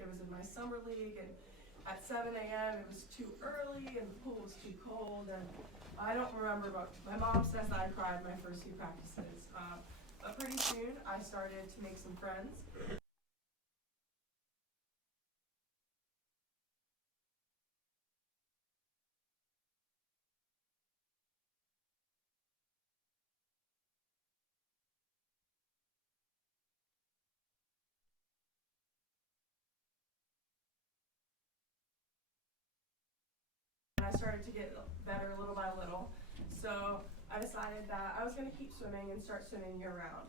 it was in my summer league, and at 7 a.m. it was too early and the pool was too cold, and I don't remember, but my mom says that I cried my first few practices. But pretty soon I started to make some friends. And I started to get better little by little. So I decided that I was going to keep swimming and start swimming year round.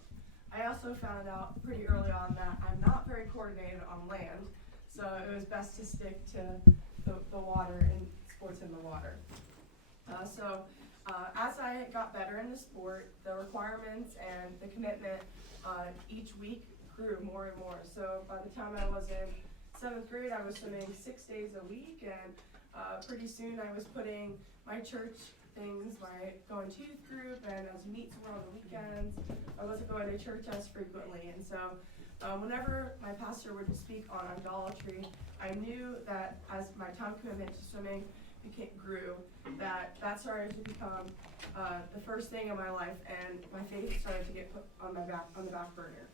I also found out pretty early on that I'm not very coordinated on land, so it was best to stick to the water and sports in the water. As I got better in the sport, the requirements and the commitment each week grew more and more. So by the time I was in 7th grade, I was swimming 6 days a week, and pretty soon I was putting my church things, my going to youth group, and as meets were on the weekends, I wasn't going to church as frequently. And so whenever my pastor would speak on idolatry, I knew that as my time commitment to swimming grew, that started to become the first thing in my life, and my faith started to get put on the back burner.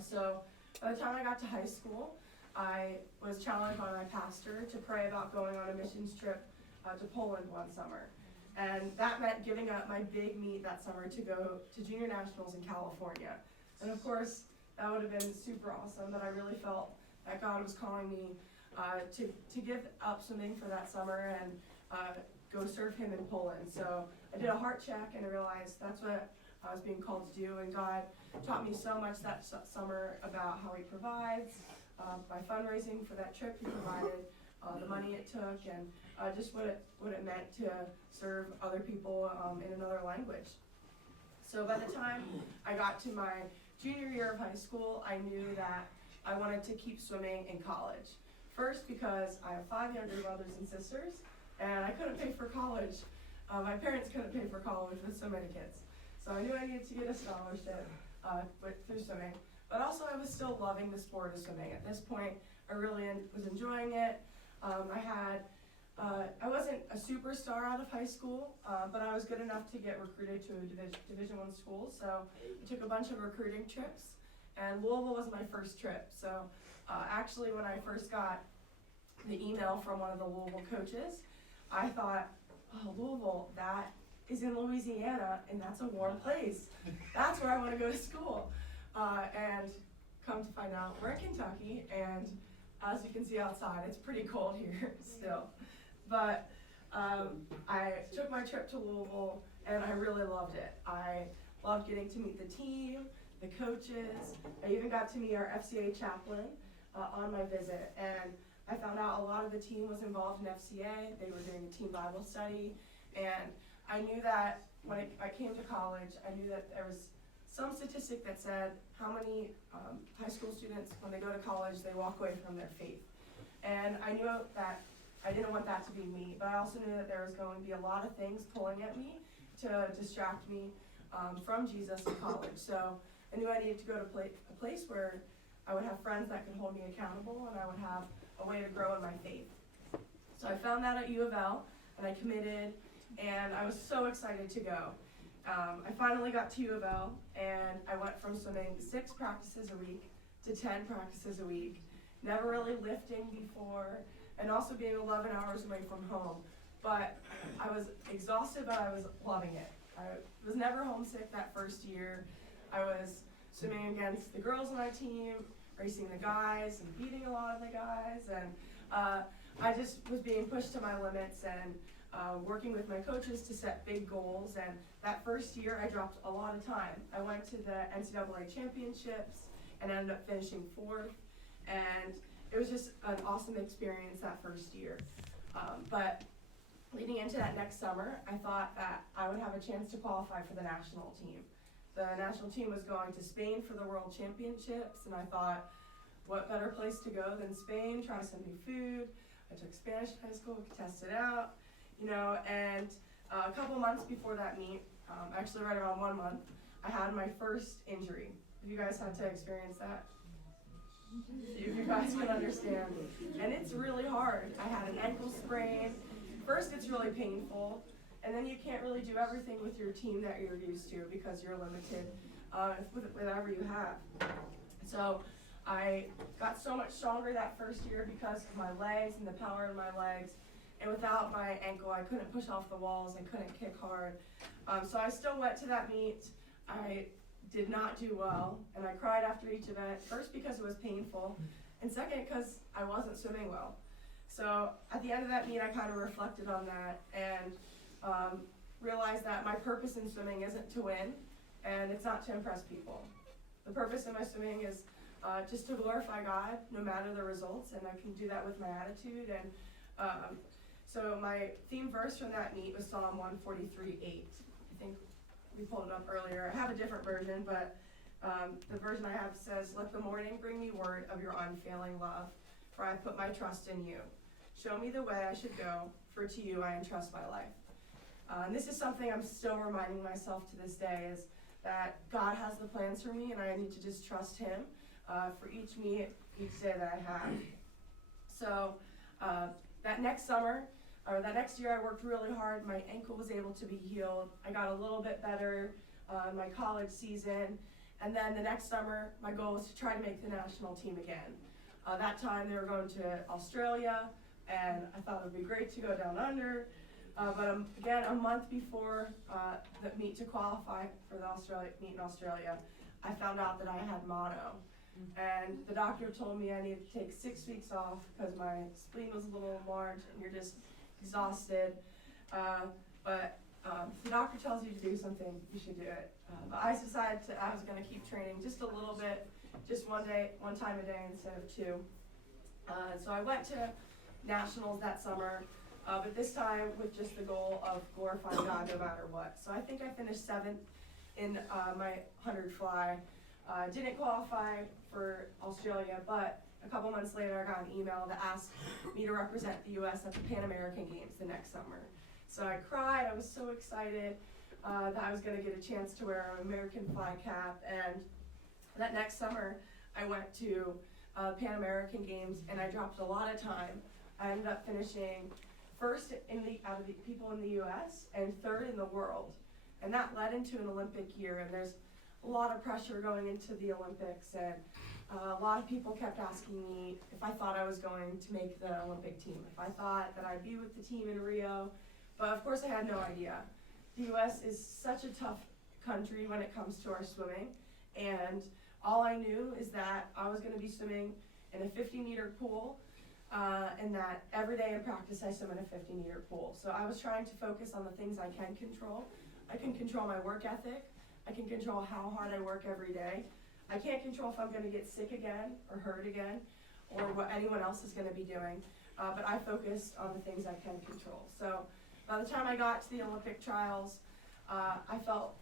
So by the time I got to high school, I was challenged by my pastor to pray about going on a missions trip to Poland one summer. And that meant giving up my big meet that summer to go to junior nationals in California. And of course, that would have been super awesome, but I really felt that God was calling me to give up swimming for that summer and go serve him in Poland. So I did a heart check and I realized that's what I was being called to do. And God taught me so much that summer about how he provides, by fundraising for that trip he provided, the money it took, and just what it meant to serve other people in another language. So by the time I got to my junior year of high school, I knew that I wanted to keep swimming in college. First, because I have 5 younger brothers and sisters, and I couldn't pay for college. My parents couldn't pay for college with so many kids. So I knew I needed to get a scholarship through swimming. But also I was still loving the sport of swimming. At this point, I really was enjoying it. I wasn't a superstar out of high school, but I was good enough to get recruited to a Division I school. So I took a bunch of recruiting trips, and Louisville was my first trip. So actually, when I first got the email from one of the Louisville coaches, I thought, oh, Louisville, that is in Louisiana, and that's a warm place. That's where I want to go to school. And come to find out, we're in Kentucky, and as you can see outside, it's pretty cold here still. But I took my trip to Louisville, and I really loved it. I loved getting to meet the team, the coaches. I even got to meet our FCA chaplain on my visit, and I found out a lot of the team was involved in FCA. They were doing a team Bible study, and I knew that when I came to college, I knew that there was some statistic that said how many high school students, when they go to college, they walk away from their faith. And I knew that I didn't want that to be me, but I also knew that there was going to be a lot of things pulling at me to distract me from Jesus in college. So I knew I needed to go to a place where I would have friends that could hold me accountable, and I would have a way to grow in my faith. So I found that at U of L, and I committed, and I was so excited to go. I finally got to U of L, and I went from swimming 6 practices a week to 10 practices a week, never really lifting before, and also being 11 hours away from home. But I was exhausted, but I was loving it. I was never homesick that first year. I was swimming against the girls on my team, racing the guys, and beating a lot of the guys, and I just was being pushed to my limits, and working with my coaches to set big goals. And that first year I dropped a lot of time. I went to the NCAA championships and ended up finishing 4th, and it was just an awesome experience that first year. But leading into that next summer, I thought that I would have a chance to qualify for the national team. The national team was going to Spain for the World Championships, and I thought, what better place to go than Spain, try some new food. I took Spanish in high school, could test it out. And a couple months before that meet, actually right around 1 month, I had my first injury. Have you guys had to experience that? See if you guys can understand. And it's really hard. I had an ankle sprain. First, it's really painful, and then you can't really do everything with your team that you're used to because you're limited with whatever you have. So I got so much stronger that first year because of my legs and the power in my legs. And without my ankle, I couldn't push off the walls and couldn't kick hard. So I still went to that meet. I did not do well, and I cried after each event, first because it was painful, and second because I wasn't swimming well. So at the end of that meet, I kind of reflected on that and realized that my purpose in swimming isn't to win, and it's not to impress people. The purpose of my swimming is just to glorify God, no matter the results, and I can do that with my attitude. And so my theme verse from that meet was Psalm 143:8. I think we pulled it up earlier. I have a different version, but the version I have says, "Let the morning bring me word of your unfailing love, for I put my trust in you. Show me the way I should go, for to you I entrust my life." And this is something I'm still reminding myself to this day, is that God has the plans for me, and I need to just trust Him for each meet, each day that I have. So that next year, I worked really hard. My ankle was able to be healed. I got a little bit better my college season. And then the next summer, my goal was to try to make the national team again. That time, they were going to Australia, and I thought it would be great to go down under. But again, a month before the meet to qualify for the meet in Australia, I found out that I had mono. And the doctor told me I needed to take 6 weeks off because my spleen was a little enlarged and you're just exhausted. But if the doctor tells you to do something, you should do it. But I decided I was going to keep training just a little bit, just one time a day instead of two. So I went to nationals that summer, but this time with just the goal of glorifying God no matter what. So I think I finished 7th in my 100 fly. Didn't qualify for Australia, but a couple months later I got an email that asked me to represent the U.S. at the Pan American Games the next summer. So I cried. I was so excited that I was going to get a chance to wear an American flag cap. And that next summer I went to Pan American Games, and I dropped a lot of time. I ended up finishing first out of the people in the U.S. and third in the world. And that led into an Olympic year, and there's a lot of pressure going into the Olympics, and a lot of people kept asking me if I thought I was going to make the Olympic team, if I thought that I'd be with the team in Rio, but of course I had no idea. The U.S. is such a tough country when it comes to our swimming, and all I knew is that I was going to be swimming in a 50-meter pool, and that every day in practice I swim in a 50-meter pool. So I was trying to focus on the things I can control. I can control my work ethic. I can control how hard I work every day. I can't control if I'm going to get sick again or hurt again or what anyone else is going to be doing, but I focused on the things I can control. So by the time I got to the Olympic trials, I felt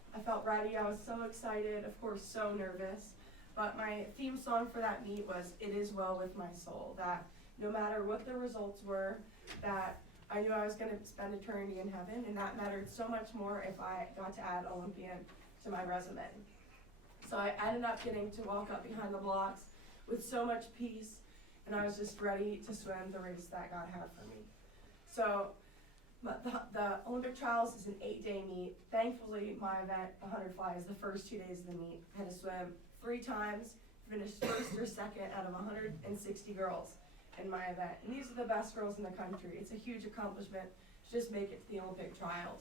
ready. I was so excited, of course, so nervous. But my theme song for that meet was "It Is Well With My Soul," that no matter what the results were, that I knew I was going to spend eternity in heaven, and that mattered so much more if I got to add Olympian to my resume. So I ended up getting to walk up behind the blocks with so much peace, and I was just ready to swim the race that God had for me. So the Olympic trials is an 8-day meet. Thankfully, my event, the 100 fly, is the first 2 days of the meet. I had to swim 3 times, finished first or second out of 160 girls in my event. And these are the best girls in the country. It's a huge accomplishment to just make it to the Olympic trials.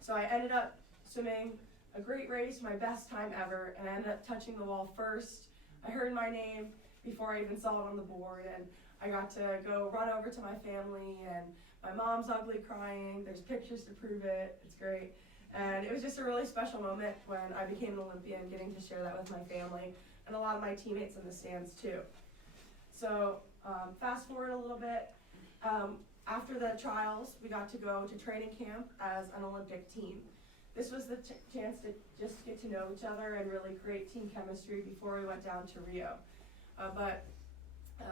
So I ended up swimming a great race, my best time ever, and I ended up touching the wall first. I heard my name before I even saw it on the board, and I got to go run over to my family, and my mom's ugly crying. There's pictures to prove it. It's great. And it was just a really special moment when I became an Olympian, getting to share that with my family and a lot of my teammates in the stands too. So fast forward a little bit. After the trials, we got to go to training camp as an Olympic team. This was the chance to just get to know each other and really create team chemistry before we went down to Rio. But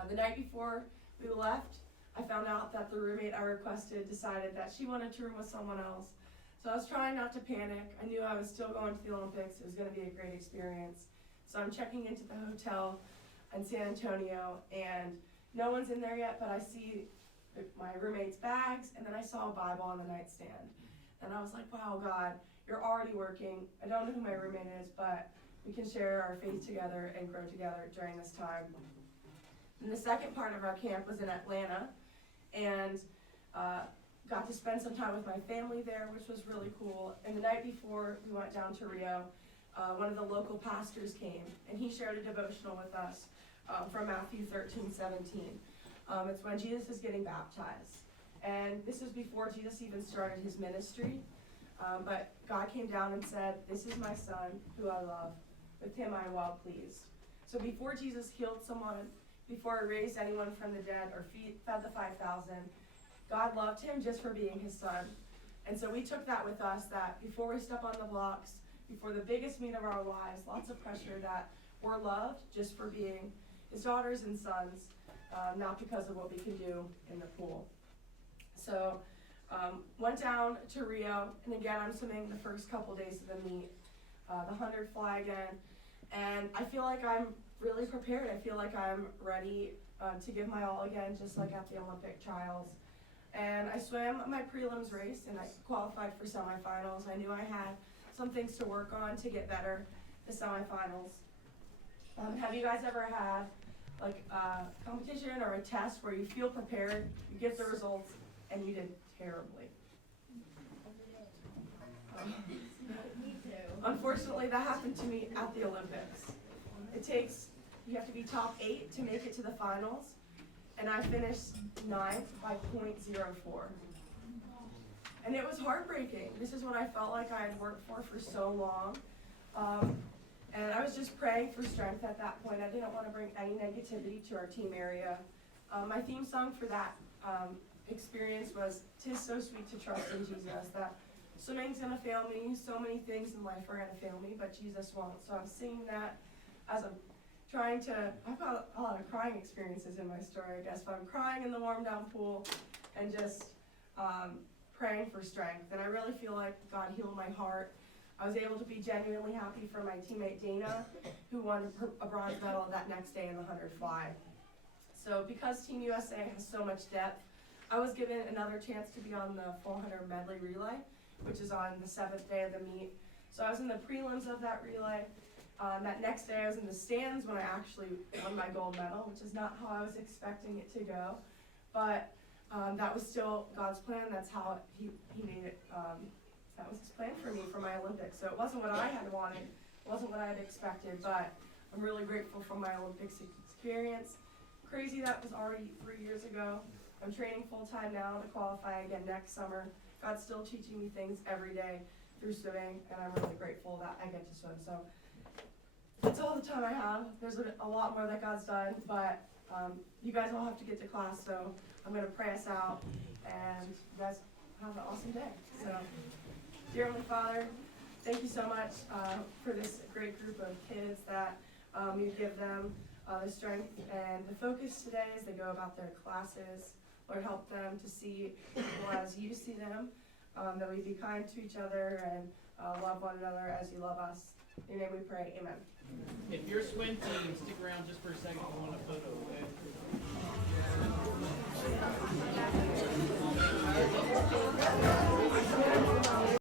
the night before we left, I found out that the roommate I requested decided that she wanted to room with someone else. So I was trying not to panic. I knew I was still going to the Olympics. It was going to be a great experience. So I'm checking into the hotel in San Antonio, and no one's in there yet, but I see my roommate's bags, and then I saw a Bible on the nightstand. And I was like, wow, God, you're already working. I don't know who my roommate is, but we can share our faith together and grow together during this time. And the second part of our camp was in Atlanta, and got to spend some time with my family there, which was really cool. And the night before we went down to Rio, one of the local pastors came, and he shared a devotional with us from Matthew 13:17. It's when Jesus is getting baptized. And this is before Jesus even started his ministry. But God came down and said, "This is my son who I love. With him I am well pleased." So before Jesus healed someone, before he raised anyone from the dead or fed the 5,000, God loved him just for being his son. And so we took that with us, that before we step on the blocks, before the biggest meet of our lives, lots of pressure, that we're loved just for being his daughters and sons, not because of what we can do in the pool. So went down to Rio, and again, I'm swimming the first couple days of the meet, the 100 fly again, and I feel like I'm really prepared. I feel like I'm ready to give my all again, just like at the Olympic trials. And I swam my prelims race, and I qualified for semifinals. I knew I had some things to work on to get better the semifinals. Have you guys ever had like a competition or a test where you feel prepared, you get the results, and you did terribly? Me too. Unfortunately, that happened to me at the Olympics. You have to be top 8 to make it to the finals, and I finished 9th by .04. And it was heartbreaking. This is what I felt like I had worked for so long. And I was just praying for strength at that point. I didn't want to bring any negativity to our team area. My theme song for that experience was "'Tis so sweet to trust in Jesus," that swimming's gonna fail me, so many things in life are gonna fail me, but Jesus won't. So I'm singing that as I'm I've got a lot of crying experiences in my story, I guess, but I'm crying in the warm down pool and just praying for strength. And I really feel like God healed my heart. I was able to be genuinely happy for my teammate Dana, who won a bronze medal that next day in the 100 fly. So because Team USA has so much depth, I was given another chance to be on the 400 medley relay, which is on the 7th day of the meet. So I was in the prelims of that relay. That next day I was in the stands when I actually won my gold medal, which is not how I was expecting it to go. But that was still God's plan. That's how he made it. That was his plan for me for my Olympics. So it wasn't what I had wanted. It wasn't what I had expected, but I'm really grateful for my Olympics experience. Crazy that was already 3 years ago. I'm training full-time now to qualify again next summer. God's still teaching me things every day through swimming, and I'm really grateful that I get to swim. So that's all the time I have. There's a lot more that God's done, but you guys all have to get to class, so I'm going to pray us out, and you guys have an awesome day. So, dear Heavenly Father, thank you so much for this great group of kids that you give them the strength and the focus today as they go about their classes. Lord, help them to see people as you see them, that we be kind to each other and love one another as you love us. In your name we pray, amen. If you're swim team, stick around just for a second. I want a photo, okay?